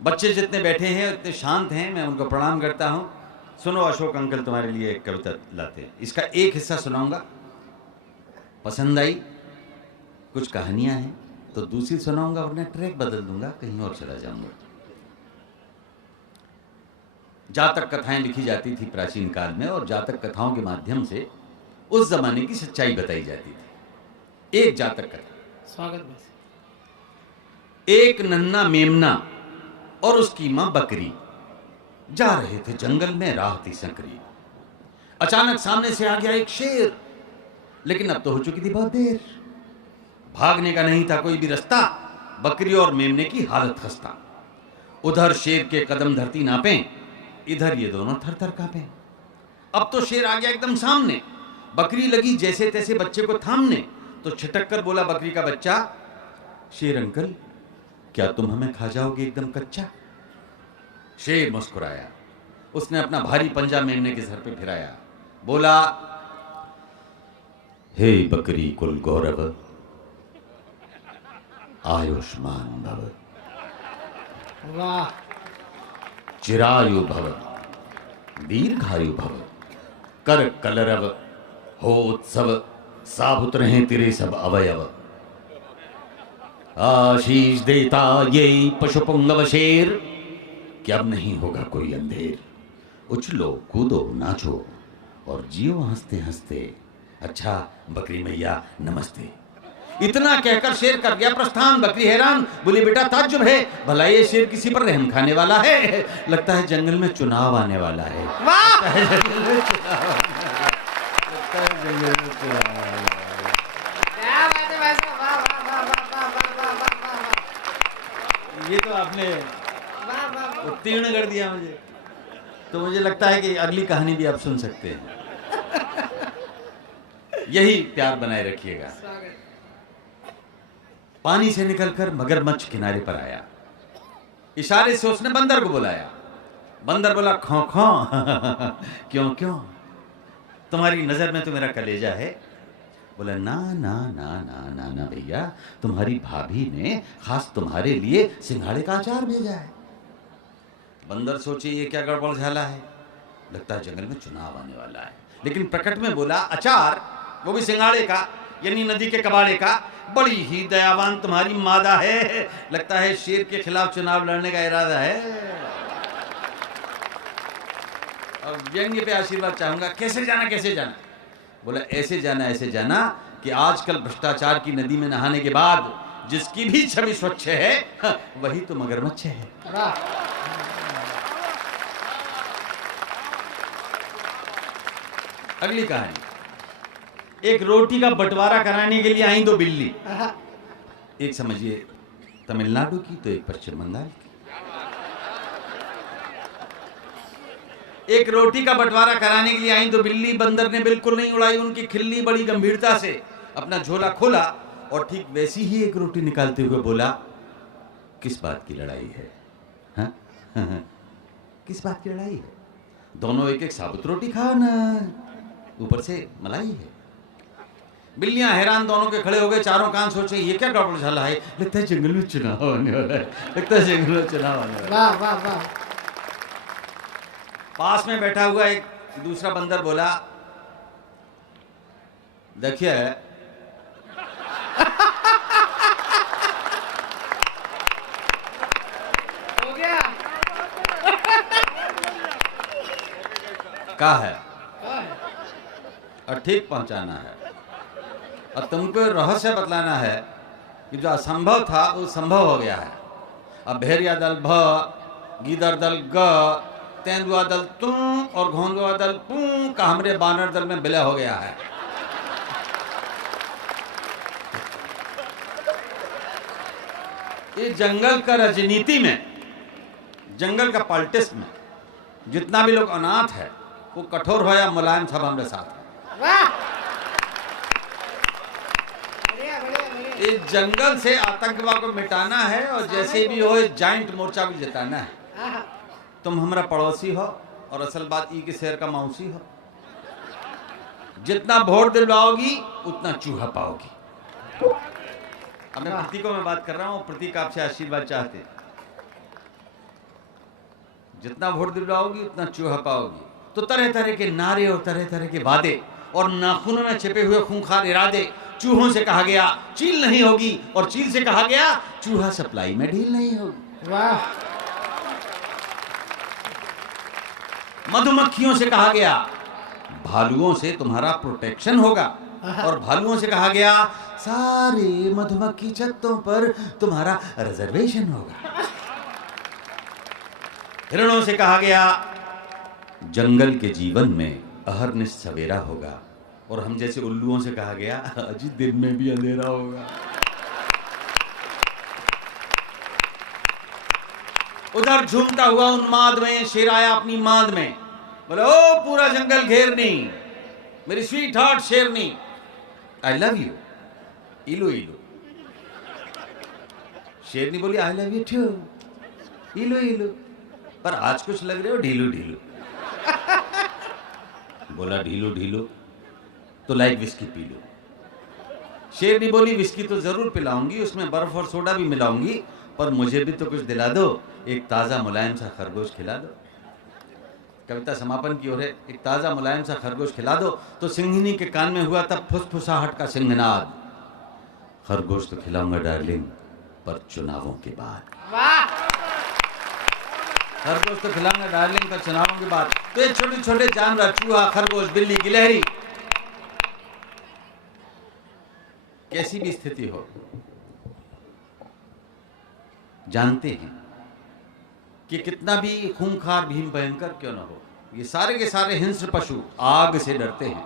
बच्चे जितने बैठे हैं उतने शांत हैं, मैं उनको प्रणाम करता हूं। सुनो अशोक अंकल, तुम्हारे लिए एक कविता लाते हैं। इसका एक हिस्सा सुनाऊंगा, पसंद आई, कुछ कहानियां हैं तो दूसरी सुनाऊंगा, वरना ट्रैक बदल दूंगा, कहीं और चला जाऊंगा। जातक कथाएं लिखी जाती थी प्राचीन काल में, और जातक कथाओं के माध्यम से उस जमाने की सच्चाई बताई जाती थी। एक जातक कथा। स्वागत में एक नन्हा मेमना और उसकी मां बकरी जा रहे थे जंगल में, राह थी संकरी। अचानक सामने से आ गया एक शेर, लेकिन अब तो हो चुकी थी बहुत देर। भागने का नहीं था कोई भी रास्ता, बकरी और मेमने की हालत खस्ता। उधर शेर के कदम धरती नापे, इधर ये दोनों थर थर कांपे। अब तो शेर आ गया एकदम सामने, बकरी लगी जैसे तैसे बच्चे को थामने। तो छिटक कर बोला बकरी का बच्चा, शेर अंकल क्या तुम हमें खा जाओगे एकदम कच्चा? शेर मुस्कुराया, उसने अपना भारी पंजा मेमने के सर पे फिराया, बोला, हे बकरी कुल गौरव, आयुष्मान भव, वाह, चिरायु भव, दीर्घायु भव, कर कलरव, हो उत्सव, साबुत रहे तेरे सब अवयव। आशीष देता ये पशुपुंगव शेर, कि अब नहीं होगा कोई अंधेर। उछलो कूदो नाचो और जियो हंसते हंसते, अच्छा बकरी मैया नमस्ते। इतना कहकर शेर कर गया प्रस्थान। बकरी हैरान, बोली बेटा ताज्जुब है, भला ये शेर किसी पर रहम खाने वाला है? लगता है जंगल में चुनाव आने वाला है। वाह, क्या बात है भाई साहब, वाह वाह वाह वाह वाह वाह वाह वाह, ये तो आपने वाह वाह। उत्तीर्ण कर दिया मुझे। तो मुझे लगता है कि अगली कहानी भी आप सुन सकते हैं। यही प्यार बनाए रखिएगा। स्वागत। पानी से निकलकर मगरमच्छ किनारे पर आया, इशारे से उसने बंदर को बुलाया। बंदर बोला खौं खौं, क्यों क्यों, तुम्हारी नजर में तो मेरा कलेजा है। बोला ना ना ना ना ना ना भैया, तुम्हारी भाभी ने खास तुम्हारे लिए सिंघाड़े का अचार भेजा है। बंदर सोचे ये क्या गड़बड़ झाला है, लगता है जंगल में चुनाव आने वाला है। लेकिन प्रकट में बोला, अचार वो भी सिंघाड़े का, यानी नदी के कबाड़े का। बड़ी ही दयावान तुम्हारी मादा है, लगता है शेर के खिलाफ चुनाव लड़ने का इरादा है। और व्यंग्य पे आशीर्वाद चाहूंगा, कैसे जाना कैसे जाना? बोला ऐसे जाना कि आजकल भ्रष्टाचार की नदी में नहाने के बाद जिसकी भी छवि स्वच्छ है, वही तो मगरमच्छ है। वाह, अगली कहानी। एक रोटी का बंटवारा कराने के लिए आई दो बिल्ली, आहा, एक समझिए तमिलनाडु की तो एक पश्चिम बंगाल की। एक रोटी का बंटवारा कराने के लिए आई दो बिल्ली। बंदर ने बिल्कुल नहीं उड़ाई उनकी खिल्ली, बड़ी गंभीरता से अपना झोला खोला और ठीक वैसी ही एक रोटी निकालते हुए बोला, किस बात की लड़ाई है? हाँ? किस बात की लड़ाई है? दोनों एक एक साबुत रोटी खाओ ना, ऊपर से मलाई है। बिल्लियां हैरान दोनों के खड़े हो गए, चारों कान सोचे ये क्या गड़बड़ झाला है, लगता है जंगल में चुनाव आने वाला है, लगता है जंगल में चुनाव आने वाला है। वाह वाह वाह, पास में बैठा हुआ एक दूसरा बंदर बोला, देखिए हो गया, का है वाह, और ठीक पहुंचाना है, और तुमको रहस्य बतलाना है कि जो असंभव था वो संभव हो गया है। अब भेड़िया दल भ, गीदड़ दल ग, तेंदुआ दल तुम और घोंघुआ दल पू का हमरे बानर दल में विलय हो गया है। इस जंगल का राजनीति में, जंगल का पॉलिटिक्स में जितना भी लोग अनाथ है, वो कठोर हो या मुलायम, सब हमारे साथ है। वाह, बढ़िया बढ़िया बढ़िया, इस जंगल से आतंकवाद को मिटाना है और जैसे भी हो इस जाइंट मोर्चा को जिताना है। आहा, तुम हमारा पड़ोसी हो और असल बात ई के शहर का मौसी हो। जितना वोट दिलवाओगी उतना चूहा पाओगी। अब मैं प्रतीकों में बात कर रहा हूं, प्रतीक आपसे आशीर्वाद चाहते। जितना वोट दिलवाओगी उतना चूहा पाओगी। तो तरह तरह के नारे और तरह तरह के वादे और नाखूनों में छिपे हुए खूंखार इरादे। चूहों से कहा गया चील नहीं होगी, और चील से कहा गया चूहा सप्लाई में ढील नहीं होगी। वाह। मधुमक्खियों से कहा गया भालुओं से तुम्हारा प्रोटेक्शन होगा, और भालुओं से कहा गया सारे मधुमक्खी छत्तों पर तुम्हारा रिजर्वेशन होगा। हिरणों से कहा गया जंगल के जीवन में अहरनिश सवेरा होगा, और हम जैसे उल्लुओं से कहा गया अजी दिन में भी अंधेरा होगा। उधर झूमता हुआ उन्माद में शेर आया अपनी माद में, बोले ओ पूरा जंगल घेरनी मेरी स्वीट हार्ट शेरनी, आई लव यू इलू इलू। शेरनी बोली आई लव यू टू इलू इलू, पर आज कुछ लग रहे हो ढीलू ढीलू। बोला ढीलू ढीलू तो लाइक विस्की पी लो। शेरनी बोली विस्की तो जरूर पिलाऊंगी, उसमें बर्फ और सोडा भी मिलाऊंगी, पर मुझे भी तो कुछ दिला दो, एक ताजा मुलायम सा खरगोश खिला दो। कविता समापन की ओर है, एक ताजा मुलायम सा खरगोश खिला दो। तो सिंघनी के कान में हुआ तब फुसफुसाहट का सिंहनाद, खरगोश तो खिलाऊंगा डार्लिंग पर चुनावों के बाद। वाह। खरगोश तो खिलाऊंगा डार्लिंग पर चुनावों के बाद। तो ये छोटे छोटे जानवर चूहा खरगोश बिल्ली गिलहरी, कैसी भी स्थिति हो, जानते हैं कि कितना भी खूंखार भीम भयंकर क्यों न हो, ये सारे के सारे हिंस्र पशु आग से डरते हैं,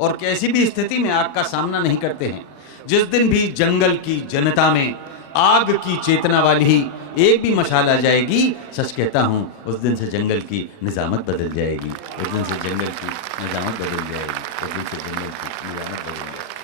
और कैसी भी स्थिति में आग का सामना नहीं करते हैं। जिस दिन भी जंगल की जनता में आग की चेतना वाली ही एक भी मशाल आ जाएगी, सच कहता हूं उस दिन से जंगल की निजामत बदल जाएगी, उस दिन से जंगल की निजामत बदल जाएगी, उस दिन से जंगल की निजामत बदल जाएगी।